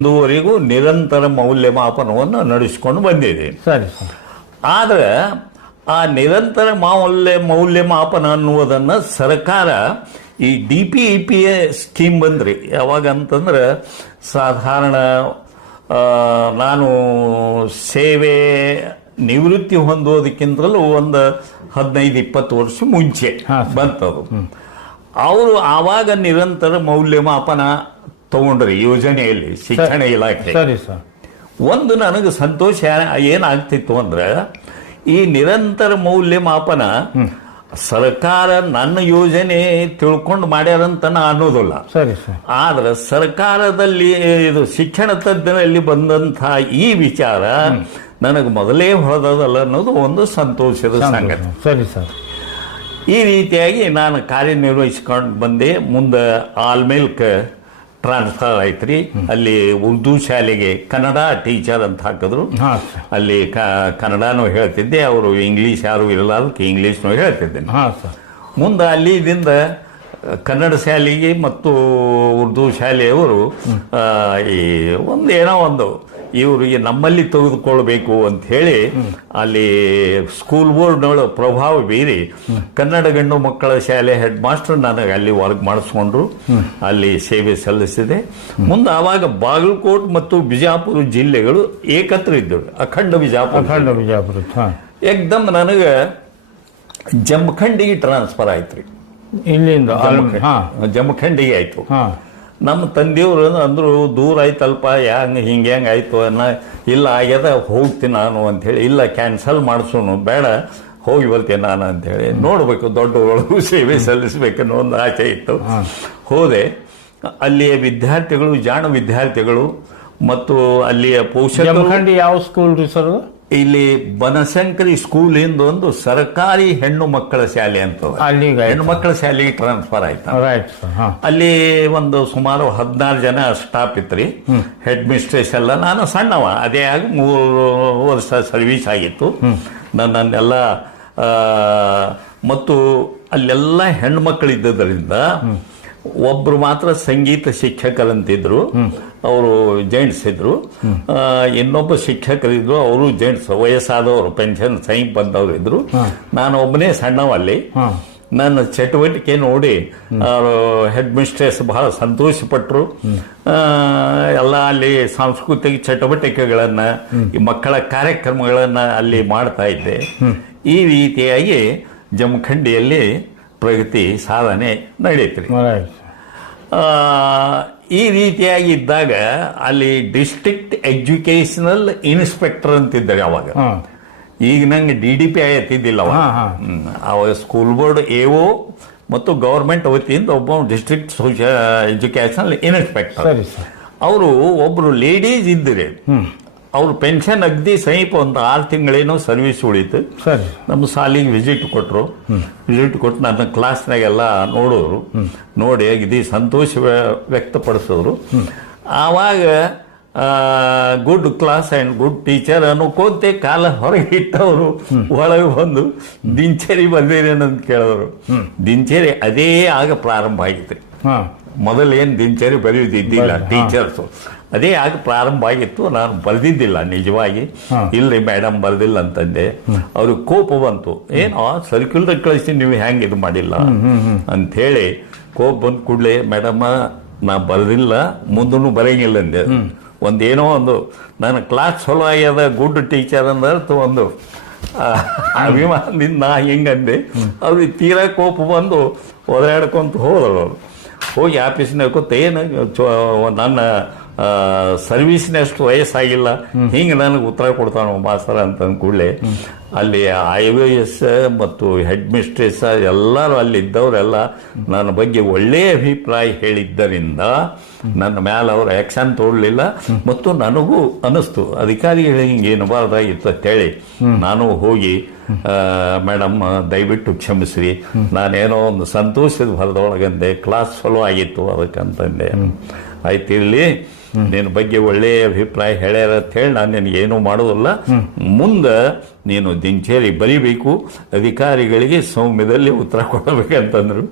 ಇದುವರೆಗೂ ನಿರಂತರ ಮೌಲ್ಯಮಾಪನವನ್ನು ನಡೆಸಿಕೊಂಡು ಬಂದಿದೆ. ಸರಿ. ಆದರೆ ಆ ನಿರಂತರ ಮೌಲ್ಯ ಮೌಲ್ಯಮಾಪನ ಅನ್ನುವುದನ್ನು ಸರ್ಕಾರ ಈ D P E P A scheme ಬಂದ್ರಿ. ಯಾವಾಗ ಅಂತಂದ್ರೆ ಸಾಧಾರಣ ನಾನು ಸೇವೆ ನಿವೃತ್ತಿ ಹೊಂದೋದಕ್ಕಿಂತಲೂ ಒಂದು ಹದಿನೈದು ಇಪ್ಪತ್ತು ವರ್ಷ ಮುಂಚೆ ಬಂತದು. ಅವರು ಆವಾಗ ನಿರಂತರ ಮೌಲ್ಯಮಾಪನ ತಗೊಂಡ್ರಿ ಯೋಜನೆಯಲ್ಲಿ ಶಿಕ್ಷಣ ಇಲಾಖೆ. ಸರಿ ಸರ್. ಒಂದು ನನಗೆ ಸಂತೋಷ ಏನಾಗ್ತಿತ್ತು ಅಂದ್ರೆ ಈ ನಿರಂತರ ಮೌಲ್ಯಮಾಪನ ಸರ್ಕಾರ ನನ್ನ ಯೋಜನೆ ತಿಳ್ಕೊಂಡು ಮಾಡ್ಯಾರಂತ ನಾ ಅನ್ನೋದಿಲ್ಲ. ಸರಿ ಸರ್. ಆದ್ರೆ ಸರ್ಕಾರದಲ್ಲಿ ಇದು ಶಿಕ್ಷಣ ತಜ್ಞರಲ್ಲಿ ಬಂದಂತಹ ಈ ವಿಚಾರ ನನಗೆ ಮೊದಲೇ ಹೊಡೆದಲ್ಲ ಅನ್ನೋದು ಒಂದು ಸಂತೋಷದ ಸಂಗತಿ. ಸರಿ ಸರ್. ಈ ರೀತಿಯಾಗಿ ನಾನು ಕಾರ್ಯನಿರ್ವಹಿಸ್ಕೊಂಡು ಬಂದೆ ಮುಂದೆ ಆಲ್ಮೇಲ್ಕ್ ಟ್ರಾನ್ಸ್ಫರ್ ಆಯ್ತ್ರಿ. ಅಲ್ಲಿ ಉರ್ದು ಶಾಲೆಗೆ ಕನ್ನಡ ಟೀಚರ್ ಅಂತ ಹಾಕಿದ್ರು. ಅಲ್ಲಿ ಕ- ಕನ್ನಡನೂ ಹೇಳ್ತಿದ್ದೆ ಅವರು ಇಂಗ್ಲೀಷ್ ಯಾರು ಇಲ್ಲ ಅದಕ್ಕೆ ಇಂಗ್ಲೀಷ್ನೂ ಹೇಳ್ತಿದ್ದೆ ಮುಂದೆ ಅಲ್ಲಿದಿಂದ ಕನ್ನಡ ಶಾಲೆಗೆ ಮತ್ತು ಉರ್ದು ಶಾಲೆಯವರು ಈ ಒಂದು ಏನೋ ಒಂದು ಇವರಿಗೆ ನಮ್ಮಲ್ಲಿ ತೆಗೆದುಕೊಳ್ಬೇಕು ಅಂತ ಹೇಳಿ ಅಲ್ಲಿ ಸ್ಕೂಲ್ ಬೋರ್ಡ್ನೊಳ ಪ್ರಭಾವ ಬೀರಿ ಕನ್ನಡ ಗಂಡು ಮಕ್ಕಳ ಶಾಲೆ ಹೆಡ್ ಮಾಸ್ಟರ್ ನನಗೆ ಅಲ್ಲಿ ವರ್ಕ್ ಮಾಡಿಸ್ಕೊಂಡ್ರು. ಅಲ್ಲಿ ಸೇವೆ ಸಲ್ಲಿಸಿದೆ. ಮುಂದೆ ಆವಾಗ ಬಾಗಲಕೋಟ್ ಮತ್ತು ಬಿಜಾಪುರ ಜಿಲ್ಲೆಗಳು ಏಕತ್ರ ಇದ್ದವು. ಅಖಂಡ ಬಿಜಾಪುರ ಅಖಂಡ ಬಿಜಾಪುರ ಹಾಂ. ಏಕ್ದಮ್ ನನಗೆ ಜಮಖಂಡಿಗೆ ಟ್ರಾನ್ಸ್ಫರ್ ಆಯ್ತು ರೀ. ಇಲ್ಲಿಂದ ಜಮಖಂಡಿಗೆ ಆಯ್ತು. ಹಾಂ. ನಮ್ಮ ತಂದೆಯವರು ಅಂದರು ದೂರ ಆಯ್ತಲ್ಪ ಹೆಂಗ್ ಹಿಂಗೆ ಹೆಂಗೆ ಆಯಿತು ಅನ್ನ ಇಲ್ಲ ಆಗ್ಯದ ಹೋಗ್ತೀನಿ ನಾನು ಅಂಥೇಳಿ ಇಲ್ಲ ಕ್ಯಾನ್ಸಲ್ ಮಾಡಿಸೋನು ಬೇಡ ಹೋಗಿ ಬರ್ತೀನಿ ನಾನು ಅಂಥೇಳಿ ನೋಡಬೇಕು ನೋಡ್ಬೇಕು ಸೇವೆ ಸೇವೆ ಸಲ್ಲಿಸ್ಬೇಕನ್ನೋ ಒಂದು ಆಸೆ ಇತ್ತು. ಹೋದೆ. ಅಲ್ಲಿಯ ವಿದ್ಯಾರ್ಥಿಗಳು ಜಾಣ ವಿದ್ಯಾರ್ಥಿಗಳು ಮತ್ತು ಅಲ್ಲಿಯ ಪೋಷಕರು ಯಾವ ಸ್ಕೂಲ್ ರೀ ಸರ್ ಇಲ್ಲಿ ಬನಶಂಕರಿ ಸ್ಕೂಲ್ ಇಂದ ಒಂದು ಸರ್ಕಾರಿ ಹೆಣ್ಣು ಮಕ್ಕಳ ಶಾಲೆ ಅಂತ ಅಲ್ಲಿ ಹೆಣ್ಣು ಮಕ್ಕಳ ಶಾಲೆಗೆ ಟ್ರಾನ್ಸ್ಫರ್ ಆಯ್ತು. ಅಲ್ಲಿ ಒಂದು ಸುಮಾರು ಹದಿನಾರು ಜನ ಸ್ಟಾಫ್ ಇತ್ರಿ. ಹೆಡ್ ಮಿಸ್ಟ್ರೆಸ್ ಎಲ್ಲ. ನಾನು ಸಣ್ಣವ ಅದೇ ಆಗಿ ಮೂರು ವರ್ಷ ಸರ್ವಿಸ್ ಆಗಿತ್ತು. ನನ್ನನ್ನೆಲ್ಲ ಆ, ಮತ್ತು ಅಲ್ಲೆಲ್ಲ ಹೆಣ್ಣು ಮಕ್ಕಳಿದ್ದರಿಂದ ಒಬ್ರು ಮಾತ್ರ ಸಂಗೀತ ಶಿಕ್ಷಕರಂತಿದ್ರು. ಅವರು ಜೈಂಟ್ಸ್ ಇದ್ದರು ಇನ್ನೊಬ್ಬ ಶಿಕ್ಷಕರಿದ್ರು ಅವರು ಜೈಂಟ್ಸ್ ವಯಸ್ಸಾದವರು ಪೆನ್ಷನ್ ಸೈನ್ ಬಂದವರು ಇದ್ದರು ನಾನು ಒಬ್ಬನೇ ಸಣ್ಣವಲ್ಲಿ. ನನ್ನ ಚಟುವಟಿಕೆ ನೋಡಿ ಹೆಡ್ ಮಿಸ್ಟ್ರೆಸ್ ಬಹಳ ಸಂತೋಷಪಟ್ಟರು ಎಲ್ಲ ಅಲ್ಲಿ ಸಾಂಸ್ಕೃತಿಕ ಚಟುವಟಿಕೆಗಳನ್ನ ಈ ಮಕ್ಕಳ ಕಾರ್ಯಕ್ರಮಗಳನ್ನ ಅಲ್ಲಿ ಮಾಡ್ತಾ ಇದ್ದೆ. ಈ ರೀತಿಯಾಗಿ ಜಮಖಂಡಿಯಲ್ಲಿ ಪ್ರಗತಿ ಸಾಧನೆ ನಡೆಯುತ್ತೆ ಈ ರೀತಿಯಾಗಿ ಇದ್ದಾಗ ಅಲ್ಲಿ ಡಿಸ್ಟ್ರಿಕ್ಟ್ ಎಜುಕೇಶನಲ್ ಇನ್ಸ್ಪೆಕ್ಟರ್ ಅಂತಿದ್ದಾರೆ ಅವಾಗ. ಈಗ ನಂಗೆ ಡಿ ಡಿ ಪಿ ಐ ಎತ್ತಿದ್ದಿಲ್ಲ ಅವಾಗ ಸ್ಕೂಲ್ ಬೋರ್ಡ್ ಎಒ ಮತ್ತು ಗೌರ್ಮೆಂಟ್ ವತಿಯಿಂದ ಒಬ್ಬ ಡಿಸ್ಟ್ರಿಕ್ಟ್ ಸೋಷಿಯಲ್ ಎಜುಕೇಶನಲ್ ಇನ್ಸ್ಪೆಕ್ಟರ್. ಅವರು ಒಬ್ರು ಲೇಡೀಸ್ ಇದ್ದರೆ ಅವ್ರ ಪೆನ್ಷನ್ ಅಗ್ದಿ ಸಮೀಪ ಒಂದು ಆರು ತಿಂಗಳೇನೋ ಸರ್ವಿಸ್ ಉಳಿತು. ಸರಿ. ನಮ್ಮ ಸಾಲಿಗೆ ವಿಸಿಟ್ ಕೊಟ್ಟರು ವಿಸಿಟ್ ಕೊಟ್ಟು ನನ್ನ ಕ್ಲಾಸ್ನಾಗೆಲ್ಲ ನೋಡೋರು. ನೋಡಿ ಇದು ಸಂತೋಷ ವ್ಯ- ವ್ಯಕ್ತಪಡಿಸಿದ್ರು ಆವಾಗ good class and good teacher ಅನ್ನೋಕೋತೆ ಕಾಲ ಹೊರಗೆ ಇಟ್ಟವರು ಒಳಗೆ ಬಂದು ದಿನಚರಿ ಬಂದಿರಿ ಅಂತ ಕೇಳಿದ್ರು ದಿನಚರಿ ಅದೇ ಆಗ ಪ್ರಾರಂಭ ಆಗಿತ್ತು. ಮೊದಲೇನು ದಿನಚರಿ ಬರೆಯುವುದಿದ್ದಿಲ್ಲ. ಟೀಚರ್ಸು ಅದೇ ಆಗ ಪ್ರಾರಂಭ ಆಗಿತ್ತು ನಾನು ಬರೆದಿದ್ದಿಲ್ಲ ನಿಜವಾಗಿ. ಇಲ್ಲಿ ಮೇಡಮ್ ಬರೆದಿಲ್ಲ ಅಂತಂದೆ. ಅವ್ರಿಗೆ ಕೋಪ ಬಂತು. ಏನೋ ಸರ್ಕ್ಯುಲರ್ ಕಳಿಸಿ ನೀವು ಹೆಂಗೆ ಇದು ಮಾಡಿಲ್ಲ? ಅಂತ ಹೇಳಿ ಕೋಪ ಬಂದ ಕೂಡಲೇ ಮೇಡಮ್ ನಾ ಬರೆದಿಲ್ಲ ಮುಂದೂ ಬರೆಯಂಗಿಲ್ಲ ಅಂದೆ. ಒಂದೇನೋ ಒಂದು ನನ್ನ ಕ್ಲಾಸ್ ಚಲೋ ಆಗ್ಯದ ಗುಡ್ ಟೀಚರ್ ಅಂದ್ರೆ ಒಂದು ಅಭಿಮಾನದಿಂದ ನಾ ಹಿಂಗಂದೆ ಅವ್ರಿಗೆ ತೀರಾ ಕೋಪ ಬಂದು ಒದರಾಡ್ಕೊಂತ ಹೋದಳು ಅವ್ರು. ಹೋಗಿ ಆಫೀಸ್ನಾಗ ಗೊತ್ತೇನು ಏನು ನನ್ನ ಸರ್ವಿಸ್ನಷ್ಟು ವಯಸ್ಸಾಗಿಲ್ಲ. ಹಿಂಗೆ ನನಗೆ ಉತ್ತರ ಕೊಡ್ತಾನ ಮಾಸ್ತರ ಅಂತ ಕೂಡಲೇ. ಅಲ್ಲಿ ಐ ವಿ ಎಸ್ ಮತ್ತು ಹೆಡ್ ಮಿಸ್ಟ್ರೆಸ್ ಎಲ್ಲರೂ ಅಲ್ಲಿ ಇದ್ದವರೆಲ್ಲ ನನ್ನ ಬಗ್ಗೆ ಒಳ್ಳೆಯ ಅಭಿಪ್ರಾಯ ಹೇಳಿದ್ದರಿಂದ ನನ್ನ ಮೇಲೆ ಅವರು ಆ್ಯಕ್ಷನ್ ತೋಡಲಿಲ್ಲ ಮತ್ತು ನನಗೂ ಅನಿಸ್ತು ಅಧಿಕಾರಿಗಳು ಹಿಂಗೆ ಅಂತ ಅಂತೇಳಿ ನಾನು ಹೋಗಿ ಮೇಡಮ್ ದಯವಿಟ್ಟು ಕ್ಷಮಿಸ್ರಿ. ನಾನೇನೋ ಒಂದು ಸಂತೋಷದ ಭರದೊಳಗಂದೆ ಕ್ಲಾಸ್ ಫಾಲೋ ಆಗಿತ್ತು ಅದಕ್ಕಂತಂದೆ. ಆಯ್ತು ಇರಲಿ ನಿನ್ನ ಬಗ್ಗೆ ಒಳ್ಳೆಯ ಅಭಿಪ್ರಾಯ ಹೇಳ್ಯಾರ ಅಂತ ಹೇಳಿ ನಾನು ನಿನಗೆ ಏನೂ ಮಾಡೋದಿಲ್ಲ. ಮುಂದೆ ನೀನು ದಿನಚರಿ ಬರಿಬೇಕು, ಅಧಿಕಾರಿಗಳಿಗೆ ಸೌಮ್ಯದಲ್ಲಿ ಉತ್ತರ ಕೊಡಬೇಕಂತಂದ್ರು.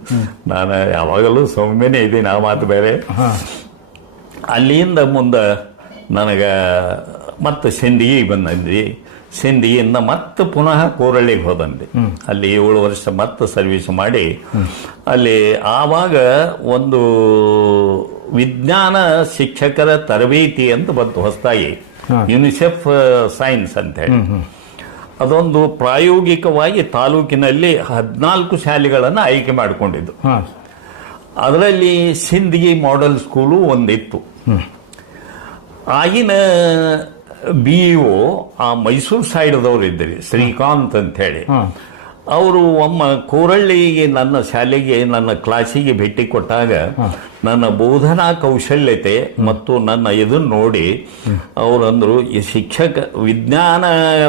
ನಾನು ಯಾವಾಗಲೂ ಸೌಮ್ಯನೇ ಇದ್ದೀನಿ ಆ ಮಾತು ಬೇರೆ. ಅಲ್ಲಿಂದ ಮುಂದೆ ನನಗೆ ಮತ್ತೆ ಸಿಂದಗಿ ಬಂದನ್ರಿ ಸಿಂದಗಿಯಿಂದ ಮತ್ತೆ ಪುನಃ ಕೋರಳ್ಳಿಗೆ ಹೋದಂತೆ. ಅಲ್ಲಿ ಏಳು ವರ್ಷ ಮತ್ತೆ ಸರ್ವಿಸ್ ಮಾಡಿ. ಅಲ್ಲಿ ಆವಾಗ ಒಂದು ವಿಜ್ಞಾನ ಶಿಕ್ಷಕರ ತರಬೇತಿ ಅಂತ ಬಂತು ಹೊಸದಾಗಿ ಯುನಿಸೆಫ್ ಸೈನ್ಸ್ ಅಂತ ಹೇಳಿ. ಅದೊಂದು ಪ್ರಾಯೋಗಿಕವಾಗಿ ತಾಲೂಕಿನಲ್ಲಿ ಹದಿನಾಲ್ಕು ಶಾಲೆಗಳನ್ನು ಆಯ್ಕೆ ಮಾಡಿಕೊಂಡಿದ್ದು. ಅದರಲ್ಲಿ ಸಿಂದಗಿ ಮಾಡೆಲ್ ಸ್ಕೂಲು ಒಂದಿತ್ತು. ಆಗಿನ ಬಿ ಇಒ ಆ ಮೈಸೂರು ಸೈಡ್ದವ್ರು ಇದ್ದರು ಶ್ರೀಕಾಂತ್ ಅಂತ ಹೇಳಿ ಅವರು ಒಮ್ಮ ಕೋರಳ್ಳಿಗೆ ನನ್ನ ಶಾಲೆಗೆ ನನ್ನ ಕ್ಲಾಸಿಗೆ ಭೇಟಿ ಕೊಟ್ಟಾಗ ನನ್ನ ಬೋಧನಾ ಕೌಶಲ್ಯತೆ ಮತ್ತು ನನ್ನ ಇದನ್ನು ನೋಡಿ ಅವರಂದ್ರು ಈ ಶಿಕ್ಷಕ ವಿಜ್ಞಾನ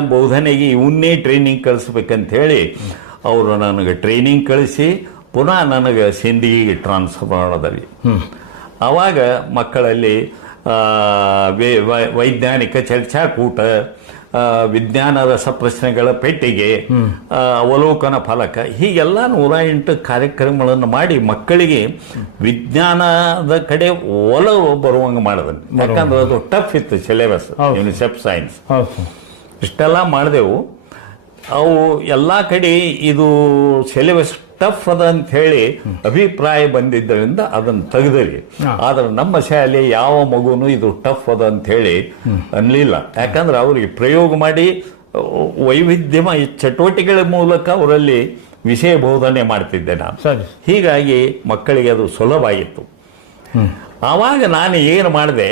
ಬೋಧನೆಗೆ ಇವನ್ನೇ ಟ್ರೈನಿಂಗ್ ಕಳಿಸ್ಬೇಕಂತ ಹೇಳಿ ಅವರು ನನಗೆ ಟ್ರೈನಿಂಗ್ ಕಳಿಸಿ ಪುನಃ ನನಗೆ ಸಿಂಧಿಗೆ ಟ್ರಾನ್ಸ್ಫರ್ ಮಾಡೋದ್ರಿ ಆವಾಗ ಮಕ್ಕಳಲ್ಲಿ ವೈಜ್ಞಾನಿಕ ಚರ್ಚಾಕೂಟ ವಿಜ್ಞಾನ ರಸಪ್ರಶ್ನೆಗಳ ಪೆಟ್ಟಿಗೆ ಆ, ಅವಲೋಕನ ಫಲಕ ಹೀಗೆಲ್ಲ ನೂರ ಎಂಟು ಕಾರ್ಯಕ್ರಮಗಳನ್ನು ಮಾಡಿ ಮಕ್ಕಳಿಗೆ ವಿಜ್ಞಾನದ ಕಡೆ ಒಲವು ಬರುವಂಗೆ ಮಾಡಿದ್ರು ಯಾಕಂದ್ರೆ ಅದು ಟಫ್ ಇತ್ತು ಸಿಲೆಬಸ್ ಯೂನಿಸೆಫ್ ಸೈನ್ಸ್ ಇಷ್ಟೆಲ್ಲ ಮಾಡಿದೆವು. ಅವು ಎಲ್ಲ ಕಡೆ ಇದು ಸಿಲೆಬಸ್ ಟಫ್ ಅದ ಅಂತ ಹೇಳಿ ಅಭಿಪ್ರಾಯ ಬಂದಿದ್ದರಿಂದ ಅದನ್ನು ತೆಗೆದರಿ. ಆದ್ರೆ ನಮ್ಮ ಶಾಲೆ ಯಾವ ಮಗುನು ಇದು ಟಫ್ ಅದ ಅಂತ ಹೇಳಿ ಅನ್ಲಿಲ್ಲ ಯಾಕಂದ್ರೆ ಅವರಿಗೆ ಪ್ರಯೋಗ ಮಾಡಿ ವೈವಿಧ್ಯಮಯ ಚಟುವಟಿಕೆಗಳ ಮೂಲಕ ಅವರಲ್ಲಿ ವಿಷಯ ಬೋಧನೆ ಮಾಡ್ತಿದ್ದೆ ನಾನು. ಹೀಗಾಗಿ ಮಕ್ಕಳಿಗೆ ಅದು ಸುಲಭ ಆಗಿತ್ತು. ಆವಾಗ ನಾನು ಏನು ಮಾಡಿದೆ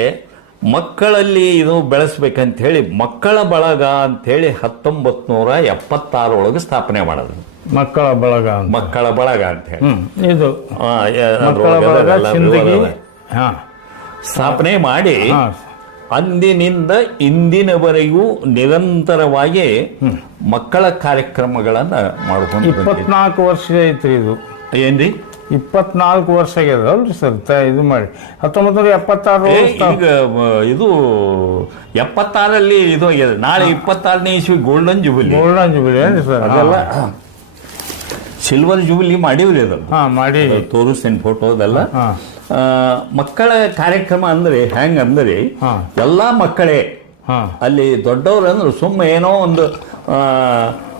ಮಕ್ಕಳಲ್ಲಿ ಇದು ಬೆಳೆಸ್ಬೇಕಂತ ಹೇಳಿ ಮಕ್ಕಳ ಬಳಗ ಅಂತ ಹೇಳಿ ಹತ್ತೊಂಬತ್ತು ನೂರ ಎಪ್ಪತ್ತಾರೊಳಗೆ ಸ್ಥಾಪನೆ ಮಾಡೋದು ಮಕ್ಕಳ ಬಳಗ ಅಂತ. ಮಕ್ಕಳ ಬಳಗ ಅಂತ ಹೇಳಿ. ಹ್ಮ್ ಇದು ಆ, ಯ- ಮಕ್ಕಳ ಬಳಗ ಸಿಂದಗಿ ಹಾ. ಸ್ಥಾಪನೆ ಮಾಡಿ ಹಾ. ಅಂದಿನಿಂದ ಇಂದಿನವರೆಗೂ ನಿರಂತರವಾಗಿ ಮಕ್ಕಳ ಕಾರ್ಯಕ್ರಮಗಳನ್ನ ಮಾಡ್ಕೊಂಡು ಬಂದಿದ್ದೀವಿ. ಇಪ್ಪತ್ನಾಲ್ಕು ವರ್ಷ ಐತ್ರಿ ಇದು. ಏನ್ರಿ? ಇಪ್ಪತ್ನಾಲ್ಕು ವರ್ಷ ಆಗ್ಯದ ಅಲ್ರಿ ಸರ್ ತ- ಇದು ಮಾಡಿ. ಹತ್ತೊಂಬತ್ತು ನೂರ ಎಪ್ಪತ್ತಾರು ಏ, ಈಗ ಮ, ಇದು ಎಪ್ಪತ್ತಾರಲ್ಲಿ ಇದು ಆಗಿದೆ. ನಾಳೆ ಇಪ್ಪತ್ತಾರನೇ ಇಸ್ವಿ ಗೋಲ್ಡನ್ ಜುಬಿಲಿ ಗೋಲ್ಡನ್ ಜುಬಿಲಿ ಏನ್ರಿ ಸರ್? ಅದೆಲ್ಲ ಸಿಲ್ವರ್ ಜೂಬಿಲಿ ಮಾಡಿವ್ರಿ ಅದು. ಹಾ ಮಾಡಿ ತೋರಿಸ್ತೀನಿ ಫೋಟೋ ಅದೆಲ್ಲ. ಮಕ್ಕಳ ಕಾರ್ಯಕ್ರಮ ಅಂದ್ರೆ ಹೆಂಗ ಅಂದ್ರೆ. ಎಲ್ಲಾ ಮಕ್ಕಳೇ ಹಾ. ಅಲ್ಲಿ ದೊಡ್ಡವ್ರು ಅಂದ್ರೆ ಸುಮ್ಮ ಏನೋ ಒಂದು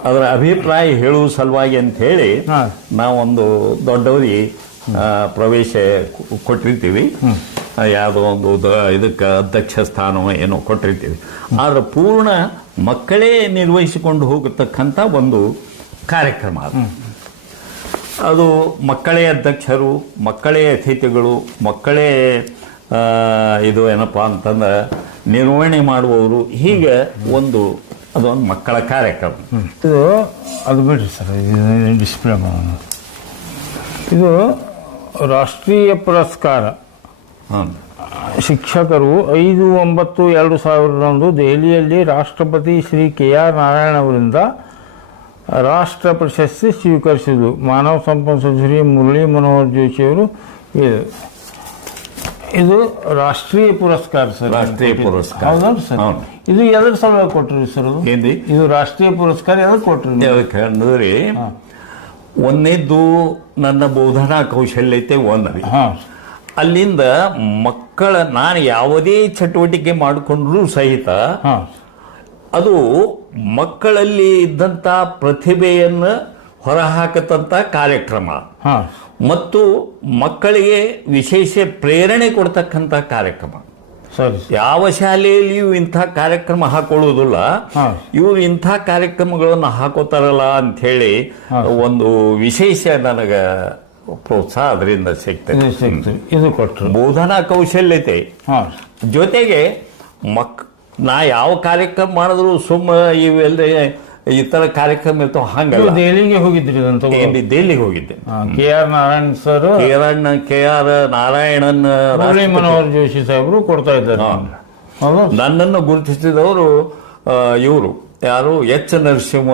ಅದರ ಅಭಿಪ್ರಾಯ ಹೇಳುವ ಸಲುವಾಗಿ ಅಂತ ಹೇಳಿ. ನಾವೊಂದು ದೊಡ್ಡವರಿಗೆ ಪ್ರವೇಶ ಕೊಟ್ಟಿರ್ತೀವಿ. ಯಾವುದೋ ಒಂದು ಇದಕ್ಕೆ ಅಧ್ಯಕ್ಷ ಸ್ಥಾನವೋ ಏನೋ ಕೊಟ್ಟಿರ್ತೀವಿ. ಆದ್ರೆ ಪೂರ್ಣ ಮಕ್ಕಳೇ ನಿರ್ವಹಿಸಿಕೊಂಡು ಹೋಗತಕ್ಕಂಥ ಒಂದು ಕಾರ್ಯಕ್ರಮ ಅದು. ಅದು ಮಕ್ಕಳೇ ಅಧ್ಯಕ್ಷರು ಮಕ್ಕಳೇ ಅತಿಥಿಗಳು ಮಕ್ಕಳೇ ಇದು ಏನಪ್ಪ ಅಂತಂದ್ರೆ ನಿರ್ವಹಣೆ ಮಾಡುವವರು. ಹೀಗೆ ಒಂದು ಅದೊಂದು ಮಕ್ಕಳ ಕಾರ್ಯಕ್ರಮ. ಇದು ಅದು ಬಿಡಿ ಸರ್ ಡಿಸ್ಪ್ಲೇ ಮಾಡೋಣ. ಇದು ರಾಷ್ಟ್ರೀಯ ಪುರಸ್ಕಾರ. ಶಿಕ್ಷಕರು ಐದು ಒಂಬತ್ತು ಎರಡು ಸಾವಿರದಂದು ದೆಹಲಿಯಲ್ಲಿ ರಾಷ್ಟ್ರಪತಿ ಶ್ರೀ ಕೆ ಆರ್ ನಾರಾಯಣ ಅವರಿಂದ ರಾಷ್ಟ್ರ ಪ್ರಶಸ್ತಿ ಸ್ವೀಕರಿಸಿದರು. ಮಾನವ ಸಂಪನ್ಮೂಲ ಸಚಿವರಿ ಮುರಳಿ ಮನೋಹರ್ ಜೋಶಿ ಅವರು ಇದು. ಇದು ರಾಷ್ಟ್ರೀಯ ಪುರಸ್ಕಾರ ಸರ್. ರಾಷ್ಟ್ರೀಯ ಪುರಸ್ಕಾರ. ಸರ್? ಇದು ಎದ್ರ ಸಲುವಾಗಿ ಕೊಟ್ಟರು ಸರ್ ಏನು ಇದು ರಾಷ್ಟ್ರೀಯ ಪುರಸ್ಕಾರ ಎದಕ್ಕೆ ಕೊಟ್ಟರು? ಅದಕ್ಕೆ ಅಂದ್ರೆ ಒಂದೇದ್ದು ನನ್ನ ಬೋಧನಾ ಕೌಶಲ್ಯತೆ ಒಂದರಿ. ಅಲ್ಲಿಂದ ಮಕ್ಕಳ ನಾನು ಯಾವುದೇ ಚಟುವಟಿಕೆ ಮಾಡಿಕೊಂಡ್ರೂ ಸಹಿತ ಅದು ಮಕ್ಕಳಲ್ಲಿ ಇದ್ದಂಥ ಪ್ರತಿಭೆಯನ್ನು ಹೊರಹಾಕತಂಥ ಕಾರ್ಯಕ್ರಮ. ಹಾ. ಮತ್ತು ಮಕ್ಕಳಿಗೆ ವಿಶೇಷ ಪ್ರೇರಣೆ ಕೊಡ್ತಕ್ಕಂಥ ಕಾರ್ಯಕ್ರಮ. ಯಾವ ಶಾಲೆಯಲ್ಲಿಯೂ ಇಂಥ ಕಾರ್ಯಕ್ರಮ ಹಾಕೊಳ್ಳುವುದಿಲ್ಲ. ಇವರು ಇಂಥ ಕಾರ್ಯಕ್ರಮಗಳನ್ನು ಹಾಕೋತಾರಲ್ಲ ಅಂತ ಹೇಳಿ ಒಂದು ವಿಶೇಷ ನನಗೆ ಪ್ರೋತ್ಸಾಹ ಅದರಿಂದ ಸಿಗ್ತದೆ. ಇದು ಕೊಟ್ಟರು. ಬೋಧನಾ ಕೌಶಲ್ಯತೆ. ಜೊತೆಗೆ ಮಕ್ ನಾ ಯಾವ ಕಾರ್ಯಕ್ರಮ ಮಾಡಿದ್ರು ಸುಮ್ಮ ಇವೆಲ್ಲ ಇತರ ಕಾರ್ಯಕ್ರಮ ಇರ್ತಾವ ಹಂಗಲ್ಲ. ದೆಹಲಿಗೆ ಹೋಗಿದ್ರಿ ಅಂತ ಇಲ್ಲಿ ದೆಹಲಿಗೆ ಹೋಗಿದ್ದೆ. ಕೆ ಆರ್ ನಾರಾಯಣ್ ಸರ್ ಕೇರಣ್ಣ ಕೆ ಆರ್ ನಾರಾಯಣನ್ ಮುರಳಿ ಮನೋಹರ್ ಜೋಶಿ ಸಾಹೇಬರು ಕೊಡ್ತಾ ಇದ್ದಾರೆ. ನನ್ನನ್ನು ಗುರುತಿಸಿದವರು ಇವರು. ಯಾರು? ಎಚ್. ನರಸಿಂಹ.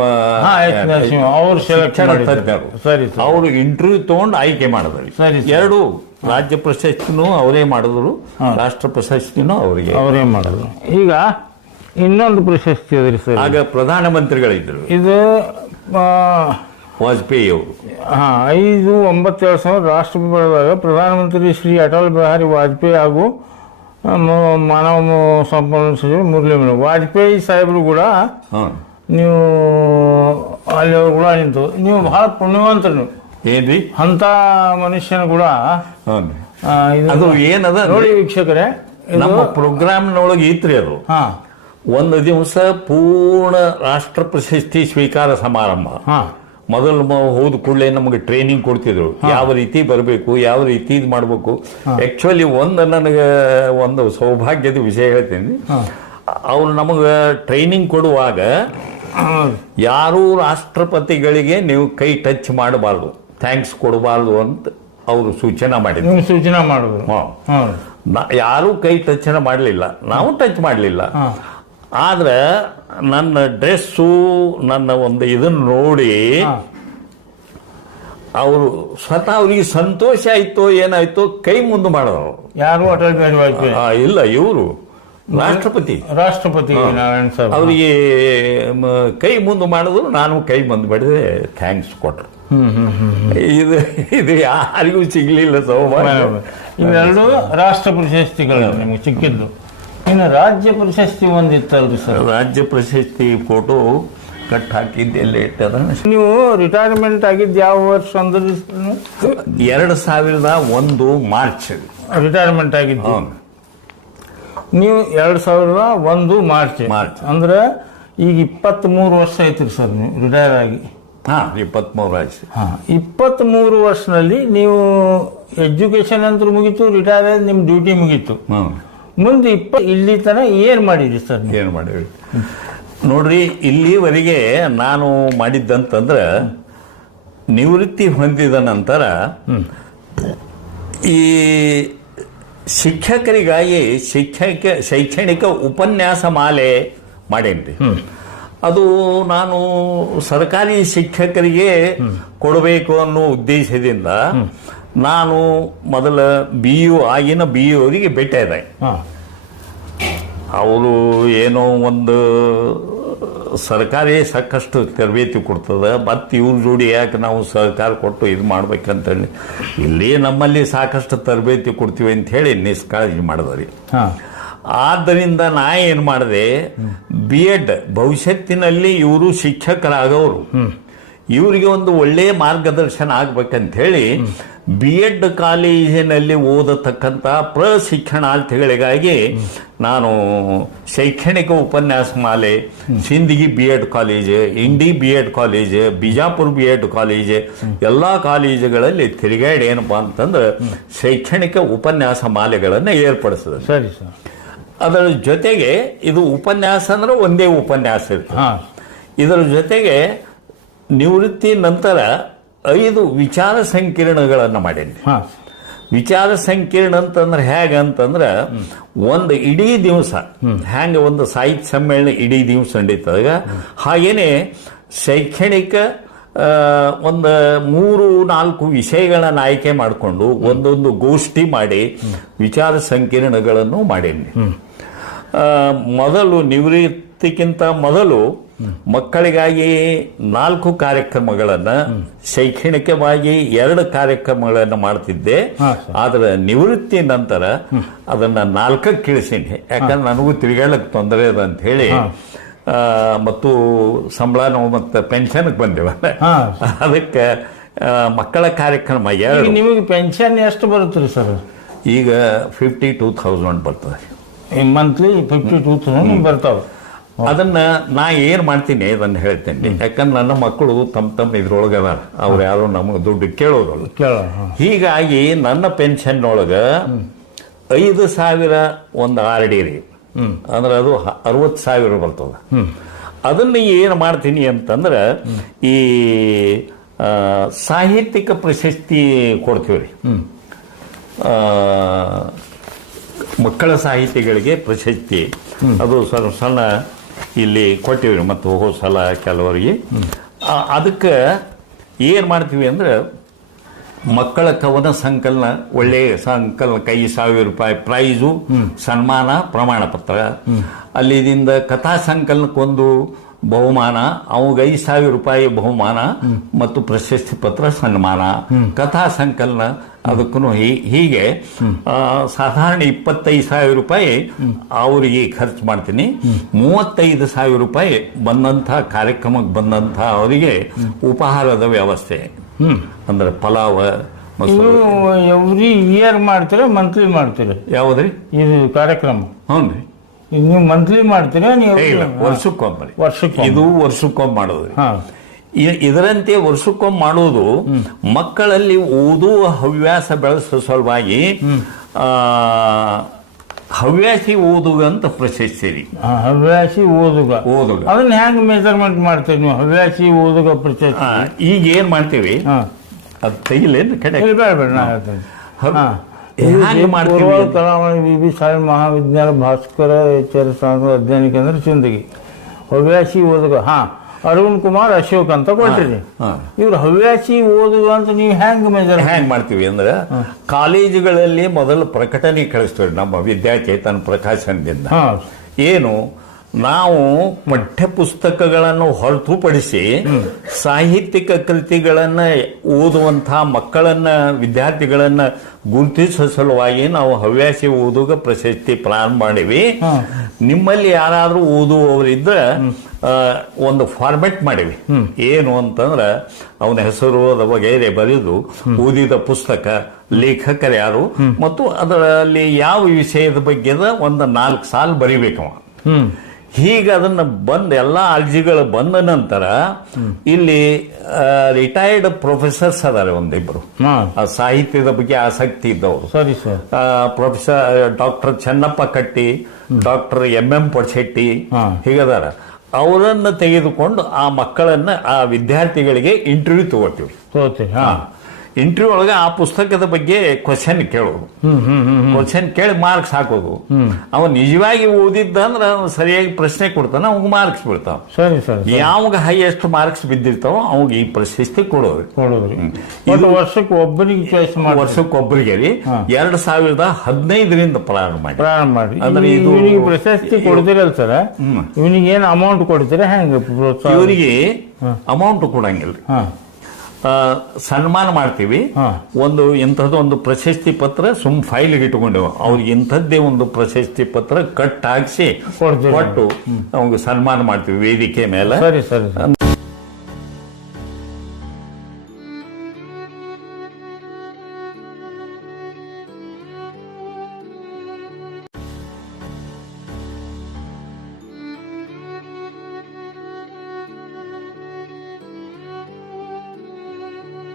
ಎಚ್. ನರಸಿಂಹ. ಅವರು ಸೆಲೆಕ್ಷನ್ ತಜ್ಞರು. ಸರಿ ಅವರು ಇಂಟರ್ವ್ಯೂ ತಗೊಂಡು ಆಯ್ಕೆ ಮಾಡಿದ್ರು ಸರಿ. ಎರಡು ರಾಜ್ಯ ಪ್ರಶಸ್ತಿನೂ ಅವರೇ ಮಾಡಿದ್ರು ರಾಷ್ಟ್ರ ಪ್ರಶಸ್ತಿನೂ ಅವರಿಗೆ. ಅವರೇ ಮಾಡಿದ್ರು. ಈಗ ಇನ್ನೊಂದು ಪ್ರಶಸ್ತಿ ಅದ್ರಿ ಸರ್. ಆಗ ಪ್ರಧಾನಮಂತ್ರಿಗಳಿದ್ದರು. ಇದು ಆ, ವಾಜಪೇಯಿ ಅವರು ಹಾ ಐದು ಒಂಬತ್ತು ಎರಡು ಸಾವಿರ ರಾಷ್ಟ್ರಪತಿ ಬೆಳೆದಾಗ ಪ್ರಧಾನಮಂತ್ರಿ ಶ್ರೀ ಅಟಲ್ ಬಿಹಾರಿ ವಾಜಪೇಯಿ ಹಾಗೂ ಮ- ಮಾನವ ಸಂಪನ್ಮೂಲ ಸಚಿವರು ಮುರಳಿ ಮನೋಹರ್ ವಾಜಪೇಯಿ ಸಾಹೇಬರು ಕೂಡ ಹಾಂ. ನೀವು ಅಲ್ಲಿ ಅವ್ರು ಕೂಡ ನಿಂತು ನೀವು ಬಹಳ ಪುಣ್ಯವಂತರು ನೀವು. ಏನ್ರಿ? ಅಂತ ಮನುಷ್ಯನ ಕೂಡ ಅದು ಏನದ ನೋಡಿ ವೀಕ್ಷಕರೇ ನಮ್ಮ ನಮ್ಮ ಪ್ರೋಗ್ರಾಮ್ನೊಳಗೆ ಐತ್ರಿ ಅದು. ಒಂದು ದಿವಸ ಪೂರ್ಣ ರಾಷ್ಟ್ರ ಪ್ರಶಸ್ತಿ ಸ್ವೀಕಾರ ಸಮಾರಂಭ. ಹಾ. ಮೊದಲು ಹೋದ ಕೂಡಲೇ ನಮಗೆ ಟ್ರೈನಿಂಗ್ ಕೊಡ್ತಿದ್ರು. ಯಾವ ರೀತಿ ಬರಬೇಕು ಯಾವ ರೀತಿ ಇದು ಮಾಡಬೇಕು. ಆಕ್ಚುಲಿ ಒಂದು ನನಗೆ ಒಂದು ಸೌಭಾಗ್ಯದ ವಿಷಯ ಹೇಳ್ತೀನಿ. ಅವ್ರು ನಮಗೆ ಟ್ರೈನಿಂಗ್ ಕೊಡುವಾಗ. ಯಾರೂ ರಾಷ್ಟ್ರಪತಿಗಳಿಗೆ ನೀವು ಕೈ ಟಚ್ ಮಾಡಬಾರ್ದು. ಥ್ಯಾಂಕ್ಸ್ ಕೊಡಬಾರ್ದು ಅಂತ ಅವರು ಸೂಚನೆ ಮಾಡಿದ್ರು. ನೀವು ಸೂಚನೆ ಮಾಡಿದ್ರು. ಹಾ. ಹೌದು ನಾ- ಯಾರೂ ಕೈ ಟಚ್ ಮಾಡಲಿಲ್ಲ. ನಾವು ಟಚ್ ಮಾಡಲಿಲ್ಲ. ಆದ್ರೆ ನನ್ನ ಡ್ರೆಸ್ಸು ನನ್ನ ಒಂದು ಇದನ್ನ ನೋಡಿ ಹಾ. ಅವರು ಸ್ವತಃ ಅವ್ರಿಗೆ ಸಂತೋಷ ಆಯ್ತೋ ಏನಾಯ್ತೋ ಕೈ ಮುಂದೆ ಮಾಡಿದ್ರು. ಯಾರು ಅಟಲ್ ಬಿಹಾರಿ ವಾಜಪೇಯಿ? ಆ, ಇಲ್ಲ ಇವರು. ರಾಷ್ಟ್ರಪತಿ. ರಾಷ್ಟ್ರಪತಿ ನಾರಾಯಣ್ ಸಾಹೇಬ್ ಅವರಿಗೆ ಮ- ಕೈ ಮುಂದೆ ಮಾಡಿದ್ರು ನಾನು ಕೈ ಮುಂದೆ ಮಾಡಿದೆ ಥ್ಯಾಂಕ್ಸ್ ಕೊಟ್ರು. ಹ್ಮ್ ಹ್ಮ್ ಹ್ಮ್. ಇದು ಇದು ಯಾರಿಗೂ ಸಿಗಲಿಲ್ಲ ಸೌಭಾಗ್ಯ. ಇವೆರಡು ರಾಷ್ಟ್ರ ಪ್ರಶಸ್ತಿಗಳು ನಿಮ್ಗೆ ಸಿಕ್ಕಿದ್ದು. ಇನ್ನು ರಾಜ್ಯ ಪ್ರಶಸ್ತಿ ಒಂದಿತ್ತಲ್ರಿ ಸರ್? ರಾಜ್ಯ ಪ್ರಶಸ್ತಿ ಫೋಟೋ ಕಟ್ ಹಾಕಿದ್ದೆ ಎಲ್ಲ ಇಟ್ಟದ ನೀವು ರಿಟೈರ್ಮೆಂಟ್ ಆಗಿದ್ದು ಯಾವ ವರ್ಷ ಅಂದ್ರೆ ಎರಡು ಸಾವಿರದ ಒಂದು ಮಾರ್ಚ್ ರಿಟೈರ್ಮೆಂಟ್ ಆಗಿದ್ದು. ನೀವು ಎರಡು ಸಾವಿರದ ಒಂದು ಮಾರ್ಚ್ ಮಾರ್ಚ್. ಅಂದ್ರೆ ಈಗ ಇಪ್ಪತ್ತ್ ಮೂರು ವರ್ಷ ಐತ್ರಿ ಸರ್ ನೀವು ರಿಟೈರ್ ಆಗಿ. ಹಾ ಇಪ್ಪತ್ಮೂರು ಆಯ್ತು. ಹಾಂ ಇಪ್ಪತ್ತ್ಮೂರು ವರ್ಷದಲ್ಲಿ ನೀವು ಎಜುಕೇಶನ್ ಅಂತ ಮುಗೀತು ರಿಟೈರ್ ಆದ ನಿಮ್ಮ ಡ್ಯೂಟಿ ಮುಗೀತು. ಮುಂದೆ ಇಪ್ಪ ಇಲ್ಲಿ ತನಕ ಏನು ಮಾಡಿದ್ರಿ ಸರ್ ಏನು ಮಾಡಿದ್ರಿ? ನೋಡ್ರಿ ಇಲ್ಲಿವರೆಗೆ ನಾನು ಮಾಡಿದ್ದಂತಂದ್ರೆ ನಿವೃತ್ತಿ ಹೊಂದಿದ ನಂತರ ಈ ಶಿಕ್ಷಕರಿಗಾಗಿ ಶಿಕ್ಷಕ ಶೈಕ್ಷಣಿಕ ಉಪನ್ಯಾಸ ಮಾಲೆ ಮಾಡೇನ್ರಿ. ಅದು ನಾನು ಸರ್ಕಾರಿ ಶಿಕ್ಷಕರಿಗೆ ಕೊಡಬೇಕು ಅನ್ನೋ ಉದ್ದೇಶದಿಂದ ನಾನು ಮೊದಲ ಬಿ ಯು ಆಗಿನ ಬಿ ಯು ಅವರಿಗೆ ಭೇಟಿ ಇದೆ ಅವರು ಏನೋ ಒಂದು ಸರ್ಕಾರಿ ಸಾಕಷ್ಟು ತರಬೇತಿ ಕೊಡ್ತದೆ ಮತ್ತು ಇವ್ರ ಜೋಡಿ ಯಾಕೆ ನಾವು ಸಹಕಾರ ಕೊಟ್ಟು ಇದು ಮಾಡ್ಬೇಕಂತೇಳಿ. ಇಲ್ಲಿ ನಮ್ಮಲ್ಲಿ ಸಾಕಷ್ಟು ತರಬೇತಿ ಕೊಡ್ತೀವಿ ಅಂತ ಹೇಳಿ ನಿಷ್ಕಾಳಜಿ ಮಾಡಿದ್ರಿ ಹಾ. ಆದ್ದರಿಂದ ನಾ ಏನು ಮಾಡಿದೆ? ಬಿ ಎಡ್ ಭವಿಷ್ಯತ್ತಿನಲ್ಲಿ ಇವರು ಶಿಕ್ಷಕರಾಗವರು. ಇವರಿಗೆ ಒಂದು ಒಳ್ಳೆಯ ಮಾರ್ಗದರ್ಶನ ಆಗ್ಬೇಕಂತ ಹೇಳಿ ಬಿ ಎಡ್ ಕಾಲೇಜಿನಲ್ಲಿ ಓದತಕ್ಕಂಥ ಪ್ರಶಿಕ್ಷಣಾರ್ಥಿಗಳಿಗಾಗಿ ನಾನು ಶೈಕ್ಷಣಿಕ ಉಪನ್ಯಾಸ ಮಾಲೆ Sindagi B Ed college Indi B Ed college Bijapur B Ed college ಎಲ್ಲ ಕಾಲೇಜುಗಳಲ್ಲಿ ತಿರುಗಾಡಿ ಏನಪ್ಪಾ ಅಂತಂದ್ರೆ ಶೈಕ್ಷಣಿಕ ಉಪನ್ಯಾಸ ಮಾಲೆಗಳನ್ನು ಏರ್ಪಡಿಸಿದೆ ಸರಿ ಸರ್. ಅದರ ಜೊತೆಗೆ ಇದು ಉಪನ್ಯಾಸ ಅಂದ್ರೆ ಒಂದೇ ಉಪನ್ಯಾಸ ಇರ್ತದೆ. ಇದರ ಜೊತೆಗೆ ನಿವೃತ್ತಿ ನಂತರ ಐದು ವಿಚಾರ ಸಂಕಿರಣಗಳನ್ನು ಮಾಡೀನಿ ವಿಚಾರ ಸಂಕಿರಣ ಅಂತಂದ್ರೆ ಹೇಗೆ ಅಂತಂದ್ರೆ ಒಂದು ಇಡೀ ದಿವಸ ಹ್ಯಾಂಗೆ ಒಂದು ಸಾಹಿತ್ಯ ಸಮ್ಮೇಳನ ಇಡೀ ದಿವಸ ನಡೀತದಾಗ ಹಾಗೇನೆ ಶೈಕ್ಷಣಿಕ ಒಂದು ಮೂರು ನಾಲ್ಕು ವಿಷಯಗಳನ್ನು ಆಯ್ಕೆ ಮಾಡಿಕೊಂಡು ಒಂದೊಂದು ಗೋಷ್ಠಿ ಮಾಡಿ ವಿಚಾರ ಸಂಕಿರಣಗಳನ್ನು ಮಾಡೀನಿ ಮೊದಲು ನಿವೃತ್ತಿಗಿಂತ ಮೊದಲು ಮಕ್ಕಳಿಗಾಗಿ ನಾಲ್ಕು ಕಾರ್ಯಕ್ರಮಗಳನ್ನು ಶೈಕ್ಷಣಿಕವಾಗಿ ಎರಡು ಕಾರ್ಯಕ್ರಮಗಳನ್ನು ಮಾಡ್ತಿದ್ದೆ. ಆದ್ರೆ ನಿವೃತ್ತಿ ನಂತರ ಅದನ್ನ ನಾಲ್ಕಕ್ಕೆ ಇಳಿಸೀನಿ ಯಾಕಂದ್ರೆ ನನಗೂ ತಿರುಗಾಡಕ್ ತೊಂದರೆ ಅದ ಅಂತ ಹೇಳಿ ಮತ್ತು ಆ, ಮತ್ತು ಸಂಬಳ ನಾವು ಮತ್ತೆ ಪೆನ್ಷನ್ಗೆ ಬಂದೇವ. ಅದಕ್ಕೆ ಮಕ್ಕಳ ಕಾರ್ಯಕ್ರಮ ಎರಡು. ನಿಮಗೆ ಪೆನ್ಷನ್ ಎಷ್ಟು ಬರುತ್ತೆ ಸರ್? ಈಗ ಫಿಫ್ಟಿ ಟೂ ಥೌಸಂಡ್ ಬರ್ತದೆ. ಮಂತ್ಲಿ ಫಿಫ್ಟಿ ಟೂ ತೌಸಂಡ್ ಬರ್ತಾವೆ. ಅದನ್ನ ನಾ ಏನ್ ಮಾಡ್ತೀನಿ ಅದನ್ನ ಹೇಳ್ತೇನೆ. ಯಾಕಂದ್ರೆ ನನ್ನ ಮಕ್ಕಳು ತಮ್ಮ ತಮ್ಮ ಇದ್ರೊಳಗ ಅದಾರ. ಅವ್ರು ಯಾರು ನಮಗೆ ದುಡ್ಡು ಕೇಳೋದಲ್ಲ. ಕೇಳ ಹೀಗಾಗಿ ನನ್ನ ಪೆನ್ಷನ್ ಒಳಗ ಐದು ಸಾವಿರ ಒಂದು ಆರ್ ಡಿ ರೀ. ಅಂದ್ರೆ ಅದು ಅರವತ್ತು ಸಾವಿರ ಬರ್ತದ. ಅದನ್ನ ಏನು ಮಾಡ್ತೀನಿ ಅಂತಂದ್ರೆ ಈ ಸಾಹಿತ್ಯಿಕ ಪ್ರಶಸ್ತಿ ಕೊಡ್ತೀವಿ ರೀ ಮಕ್ಕಳ ಸಾಹಿತಿಗಳಿಗೆ ಪ್ರಶಸ್ತಿ. ಅದು ಸಣ್ಣ ಸಣ್ಣ ಇಲ್ಲಿ ಕೊಟ್ಟಿವಿ ಮತ್ತು ಹೋಗೋ ಸಲ ಕೆಲವರಿಗೆ. ಅದಕ್ಕೆ ಏನು ಮಾಡ್ತೀವಿ ಅಂದ್ರೆ ಮಕ್ಕಳ ಕವನ ಸಂಕಲನ ಒಳ್ಳೆಯ ಸಂಕಲನ ಕೈ ಸಾವಿರ ರೂಪಾಯಿ ಪ್ರೈಝು ಸನ್ಮಾನ ಪ್ರಮಾಣ ಪತ್ರ ಅಲ್ಲಿದಿಂದ ಕಥಾ ಸಂಕಲನಕ್ಕೊಂದು ಬಹುಮಾನ ಅವಾಗ ಐದು ಸಾವಿರ ರೂಪಾಯಿ ಬಹುಮಾನ ಮತ್ತು ಪ್ರಶಸ್ತಿ ಪತ್ರ ಸನ್ಮಾನ. ಕಥಾ ಸಂಕಲನ ಅದಕ್ಕೂ ಹೀಗೆ ಸಾಧಾರಣ ಇಪ್ಪತ್ತೈದು ಸಾವಿರ ರೂಪಾಯಿ ಅವರಿಗೆ ಖರ್ಚು ಮಾಡ್ತೀನಿ. ಮೂವತ್ತೈದು ಸಾವಿರ ರೂಪಾಯಿ ಬಂದಂಥ ಕಾರ್ಯಕ್ರಮಕ್ಕೆ ಬಂದಂಥ ಅವರಿಗೆ ಉಪಹಾರದ ವ್ಯವಸ್ಥೆ. ಅಂದ್ರೆ ಪಲಾವ್ ಎವ್ರಿ ಇಯರ್ ಮಾಡ್ತಾರೆ ಮಂತ್ಲಿ ಮಾಡ್ತಾರೆ? ಯಾವುದ್ರಿ? ಇದು ಕಾರ್ಯಕ್ರಮ. ಹ್ಞೂ ರೀ ನೀವು ಮಂತ್ಲಿ ಮಾಡ್ತೀರಾ ನೀವು? ಇಲ್ಲ ವರ್ಷಕ್ಕೊಮ್ಮೆ ರೀ. ವರ್ಷಕ್ಕೊಮ್ಮೆ. ಇದು ವರ್ಷಕ್ಕೊಮ್ಮೆ ಮಾಡೋದು. ಇದರಂತೆ ವರ್ಷಕ್ಕೊಮ್ಮೆ ಮಾಡುವುದು ಮಕ್ಕಳಲ್ಲಿ ಓದುವ ಹವ್ಯಾಸ ಬೆಳೆಸುವ ಸಲುವಾಗಿ ಹವ್ಯಾಸಿ ಓದುಗ ಅಂತ ಪ್ರಶಸ್ತಿ ಹವ್ಯಾಸಿ ಓದುಗ. ಓದುಗ. ಅದನ್ನ ಹೆಂಗ್ ಮೆಜರ್ಮೆಂಟ್ ಮಾಡ್ತೀರಿ ನೀವು? ಹವ್ಯಾಸಿ ಓದುಗ ಪ್ರಶಸ್ತಿ? ಈಗ ಏನ್ ಮಾಡ್ತೀವಿ? ಅದು ತೆಗಿಲೇನು ಕಡೆ? ಬೇಡ ಬೇಡ. ಹ್ಯಾಂಗ್ ಮಾಡ್ತೀವಿ ವಿ ಬಿ ಸಾಯಿ ಮಹಾವಿದ್ಯಾಲಯ ಭಾಸ್ಕರ ಎಚ್ ಆರ್ ಸಾಂಗ್ ಕೇಂದ್ರ ಸಿಂದಗಿ. ಹವ್ಯಾಸಿ ಓದುಗ ಹಾ ಅರುಣ್ ಕುಮಾರ್ ಅಶೋಕ್ ಅಂತ ಕೊಟ್ಟಿರಿ. ಇವ್ರು ಹವ್ಯಾಸಿ ಓದುವ ಅಂತ ನೀವು ಹೆಂಗ್ ಮೆಜರ್ ಹ್ಯಾಂಗ್ ಮಾಡ್ತೀವಿ ಅಂದ್ರೆ ಕಾಲೇಜುಗಳಲ್ಲಿ ಮೊದಲು ಪ್ರಕಟಣೆ ಕಳಿಸ್ತೀವಿ ನಮ್ಮ ವಿದ್ಯಾಚೇತನ ಪ್ರಕಾಶನದಿಂದ. ಏನು? ನಾವು ಪಠ್ಯ ಪುಸ್ತಕಗಳನ್ನು ಹೊರತುಪಡಿಸಿ ಸಾಹಿತ್ಯಿಕ ಕೃತಿಗಳನ್ನ ಓದುವಂತಹ ಮಕ್ಕಳನ್ನ ವಿದ್ಯಾರ್ಥಿಗಳನ್ನ ಗುರುತಿಸುವ ಸಲುವಾಗಿ ನಾವು ಹವ್ಯಾಸಿ ಓದುಗ ಪ್ರಶಸ್ತಿ ಪ್ರಾರಂಭ ಮಾಡಿವಿ. ನಿಮ್ಮಲ್ಲಿ ಯಾರಾದರೂ ಓದುವವರಿದ್ರೆ ಒಂದು ಫಾರ್ಮೆಟ್ ಮಾಡಿವಿ. ಏನು ಅಂತಂದ್ರೆ ಅವನ ಹೆಸರು ಅದ ವಗೈರೆ ಬರೆದು ಓದಿದ ಪುಸ್ತಕ ಲೇಖಕರು ಯಾರು ಮತ್ತು ಅದರಲ್ಲಿ ಯಾವ ವಿಷಯದ ಬಗ್ಗೆ ಒಂದು ನಾಲ್ಕು ಸಾಲು ಬರಿಬೇಕು. ಅವ ಹೀಗೆ ಅದನ್ನ ಬಂದ ಎಲ್ಲ ಅರ್ಜಿಗಳು ಬಂದ ನಂತರ ಇಲ್ಲಿ ರಿಟೈರ್ಡ್ ಪ್ರೊಫೆಸರ್ಸ್ ಅದಾರೆ ಒಂದಿಬ್ರು. ಸಾಹಿತ್ಯದ ಬಗ್ಗೆ ಆಸಕ್ತಿ ಇದ್ದವರು. ಸರಿ sir. Professor doctor Chennappa Katti doctor M M Podshetti. ಹೀಗದಾರ. ಅವರನ್ನು ತೆಗೆದುಕೊಂಡು ಆ ಮಕ್ಕಳನ್ನ ಆ ವಿದ್ಯಾರ್ಥಿಗಳಿಗೆ ಇಂಟರ್ವ್ಯೂ ತಗೋತೀವಿ. ಇಂಟರ್ವ್ಯೂ ಒಳಗೆ ಆ ಪುಸ್ತಕದ ಬಗ್ಗೆ ಕ್ವಶನ್ ಕೇಳೋದು ಕ್ವಶನ್ ಕೇಳಿ ಮಾರ್ಕ್ಸ್ ಹಾಕೋದು. ಅವ ನಿಜವಾಗಿ ಓದಿದ್ದ ಅಂದ್ರೆ ಅವ್ನು ಸರಿಯಾಗಿ ಪ್ರಶ್ನೆ ಕೊಡ್ತಾನೆ ಅವಾಗ ಮಾರ್ಕ್ಸ್ ಬೀಳ್ತಾವ. ಸರಿ ಸರಿ ಯಾವಾಗ ಹೈಯೆಸ್ಟ್ ಮಾರ್ಕ್ಸ್ ಬಿದ್ದಿರ್ತಾವ ಅವಾಗ ಈ ಪ್ರಶಸ್ತಿ ಕೊಡೋದು. ಇದು ವರ್ಷಕ್ಕೆ ಒಬ್ಬರಿಗೆ ಚಾಯ್ಸ್ ಮಾಡಿ ವರ್ಷಕ್ಕೊಬ್ಬರಿಗೆ ರೀ. ಎರಡ್ ಸಾವಿರದ ಹದಿನೈದರಿಂದ ಪ್ರಾರಂಭ ಮಾಡಿ. ಪ್ರಾರಂಭ ಮಾಡಿ. ಅಂದ್ರೆ ಇದು- ಇವನಿಗೆ ಪ್ರಶಸ್ತಿ ಕೊಡ್ತೀರಲ್ಲ ಸರ್. ಇವನಿಗೆ ಏನು ಅಮೌಂಟ್ ಕೊಡ್ತೀರಾ ಹೆಂಗೆ? ಇವರಿಗೆ ಅಮೌಂಟ್ ಕೊಡಂಗಿಲ್ಲ ಸನ್ಮಾನ ಮಾಡ್ತೀವಿ. ಒಂದು ಇಂಥದ್ದು ಒಂದು ಪ್ರಶಸ್ತಿ ಪತ್ರ ಸುಮ್ ಫೈಲ್ಗೆ ಇಟ್ಕೊಂಡೆವು ಅವ್ರಿಗೆ ಇಂಥದ್ದೇ ಒಂದು ಪ್ರಶಸ್ತಿ ಪತ್ರ ಕಟ್ ಹಾಕ್ಸಿ ಕೊಟ್ಟು ಅವ್ಗೆ ಸನ್ಮಾನ ಮಾಡ್ತೀವಿ ವೇದಿಕೆ ಮೇಲೆ. ಸರಿ ಸರಿ.